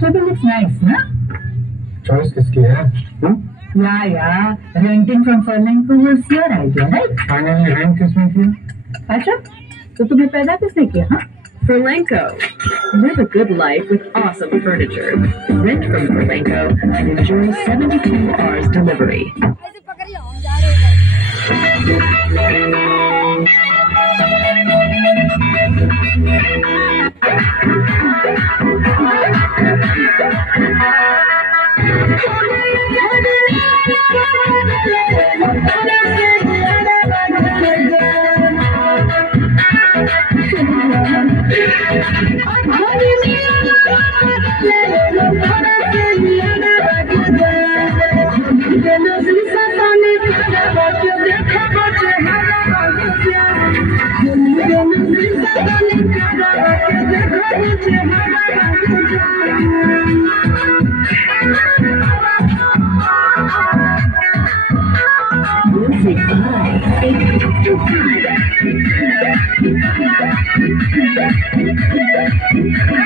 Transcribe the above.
totally looks nice, huh? Choice किसकी है? Yeah. Renting from Furlenco was your idea, right? Finally rent किसने किया? अच्छा, तो तुम्हें पैदा किसने किया, हाँ? Furlenco. Live a good life with awesome furniture. Rent from Furlenco and enjoy 72 hours delivery. Music by 855.